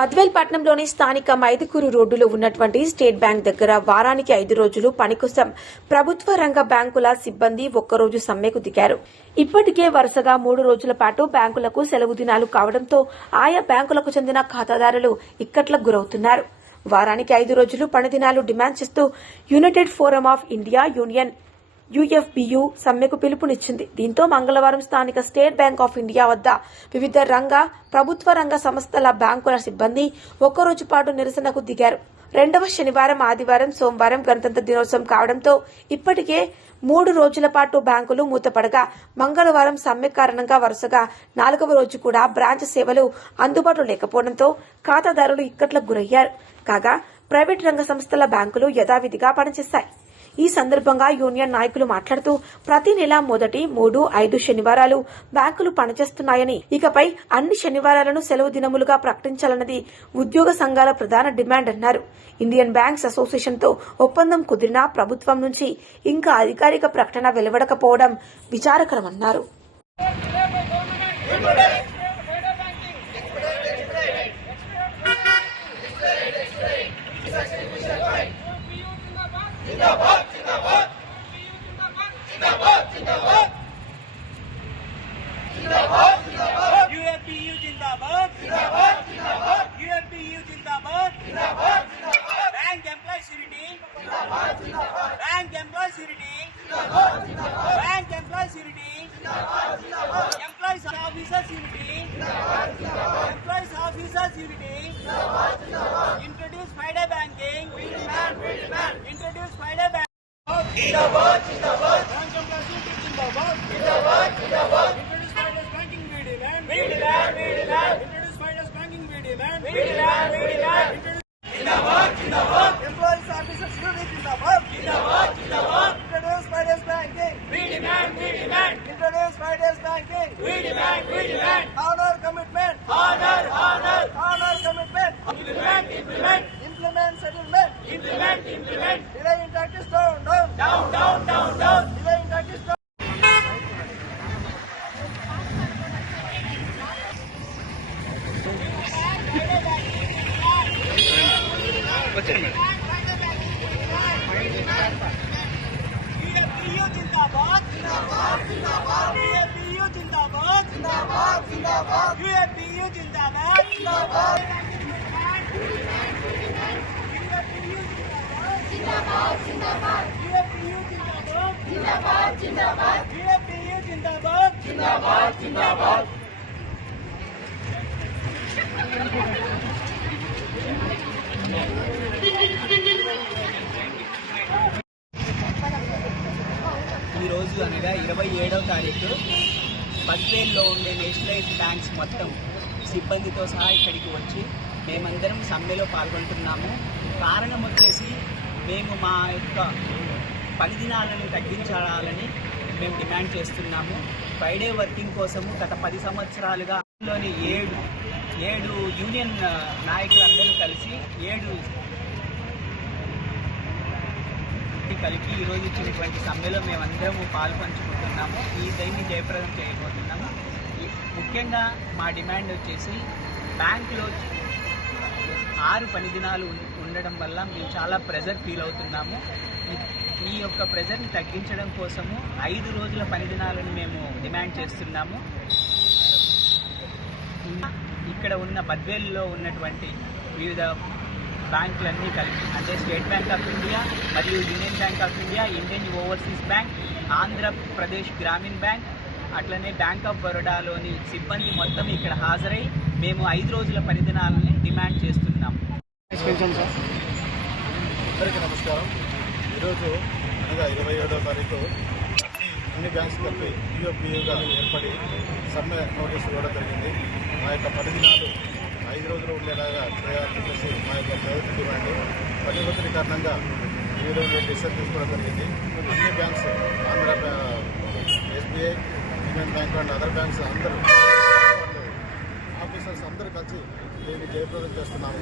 బద్వేల్ పట్టణంలోని స్థానిక మైదుకూరు రోడ్డులో ఉన్నటువంటి స్టేట్ బ్యాంక్ దగ్గర వారానికి 5 రోజులు పని కోసం ప్రభుత్వ రంగ బ్యాంకుల సిబ్బంది ఒక్కరోజు సమ్మెకు దిగారు. ఇప్పటికే వరుసగా 3 రోజుల పాటు బ్యాంకులకు సెలవు దినాలు కావడంతో ఆయా బ్యాంకులకు చెందిన ఖాతాదారులు ఇక్కట్లకు గురవుతున్నారు. వారానికి 5 రోజులు పని దినాలు డిమాండ్ చేస్తూ United forum of India union UFBU సమ్మెకు పిలుపునిచ్చింది. దీంతో మంగళవారం స్థానిక స్టేట్ బ్యాంక్ ఆఫ్ ఇండియా వద్ద వివిధ ప్రభుత్వ రంగ సంస్థల బ్యాంకుల సిబ్బంది ఒక్కరోజు పాటు నిరసనకు దిగారు. రెండవ శనివారం, ఆదివారం, సోమవారం గణతంత్ర దినోత్సవం కావడంతో ఇప్పటికే 3 రోజుల పాటు బ్యాంకులు మూతపడగా మంగళవారం సమ్మె కారణంగా వరుసగా 4వ రోజు కూడా బ్రాంచ్ సేవలు అందుబాటులో లేకపోవడంతో ఖాతాదారులు ఇక్కట్లకు గురయ్యారు. కాగా ప్రైవేట్ రంగ సంస్థల బ్యాంకులు యథావిధిగా పనిచేశాయి. ఈ సందర్భంగా యూనియన్ నాయకులు మాట్లాడుతూ ప్రతి నెల మొదటి 3, 5 శనివారాలు బ్యాంకులు పనిచేస్తున్నాయని, ఇకపై అన్ని శనివారాలను సెలవు దినములుగా ప్రకటించాలన్నది ఉద్యోగ సంఘాల ప్రధాన డిమాండ్ అన్నారు. ఇండియన్ బ్యాంక్స్ అసోసియేషన్తో ఒప్పందం కుదిరినా ప్రభుత్వం నుంచి ఇంకా అధికారిక ప్రకటన వెలువడకపోవడం విచారకరమన్నారు. UFBU जिंदाबाद जिंदाबाद जिंदाबाद UFBU जिंदाबाद जिंदाबाद जिंदाबाद बैंक एम्प्लॉय सिटी जिंदाबाद जिंदाबाद बैंक एम्प्लॉय सिटी जिंदाबाद जिंदाबाद बैंक एम्प्लॉय सिटी जिंदाबाद जिंदाबाद एम्प्लॉयज ऑफिसर सिटी जिंदाबाद जिंदाबाद एम्प्लॉयज ऑफिसर सिटी जिंदाबाद जिंदाबाद introduce five day banking we demand introduce five day banking जिंदाबाद जिंदाबाद बैंक एम्प्लॉय सिटी जिंदाबाद जिंदाबाद जिंदाबाद Introduce finance banking demand. Zindabad, Zindabad. Employees, officers, unit, Zindabad. Zindabad, Zindabad. Introduce finance banking. We demand. Introduce finance banking. We demand. Honor commitment. Honor commitment. Implement settlement. Implement. Delay in practice down. Delay in practice down. जिंदाबाद ఈ రోజు అనగా 27వ తారీఖు బద్వేల్లో ఉండే nationalised banks మొత్తం సిబ్బందితో సహా ఇక్కడికి వచ్చి మేమందరం సమ్మెలో పాల్గొంటున్నాము. కారణం వచ్చేసి మేము మా యొక్క పని దినాలను తగ్గించాలని మేము డిమాండ్ చేస్తున్నాము. ఫ్రైడే వర్కింగ్ కోసము గత 10 సంవత్సరాలుగా లోని 7 యూనియన్ నాయకులందరూ కలిసి 7 కలిపి ఈరోజు ఇచ్చినటువంటి సమ్మెలో మేమందరము పాల్పంచుకుంటున్నాము. దీన్ని జయప్రదం చేయబోతున్నాము. ముఖ్యంగా మా డిమాండ్ వచ్చేసి బ్యాంకులో 6 పని దినాలు ఉండడం వల్ల మేము చాలా ప్రెజర్ ఫీల్ అవుతున్నాము. ఈ యొక్క ప్రెజర్ని తగ్గించడం కోసము 5 రోజుల పని దినాలను మేము డిమాండ్ చేస్తున్నాము. ఇక్కడ ఉన్న బద్వేల్లో ఉన్నటువంటి వివిధ బ్యాంకులన్నీ కలిపి, అంటే స్టేట్ బ్యాంక్ ఆఫ్ ఇండియా మరియు union bank of India, Indian overseas bank, Andhra Pradesh గ్రామీణ బ్యాంక్, అట్లనే బ్యాంక్ ఆఫ్ బరోడాలోని సిబ్బంది మొత్తం ఇక్కడ హాజరై మేము 5 రోజుల పని దినాలని డిమాండ్ చేస్తున్నాము. అందరికీ నమస్కారం. ఈరోజు అనగా 27వ తారీఖు అన్ని బ్యాంక్స్ కలిపి UFBUగా ఏర్పడి సమ్మె నోటీసు ఇవ్వడం జరిగింది. మా యొక్క పని దినాలు 5 రోజులు ఉండేలాగా చేయాలని చెప్పేసి మా యొక్క ప్రభుత్వ డిమాండ్. పని ఒత్తిడి కారణంగా ఈ విధంగా డిసిషన్ తీసుకోవడం జరిగింది. అన్ని banks, Andhra SBI, union bank and other banks అందరూ ఆఫీసర్స్ అందరూ కలిసి దీన్ని జయప్రదం చేస్తున్నాము.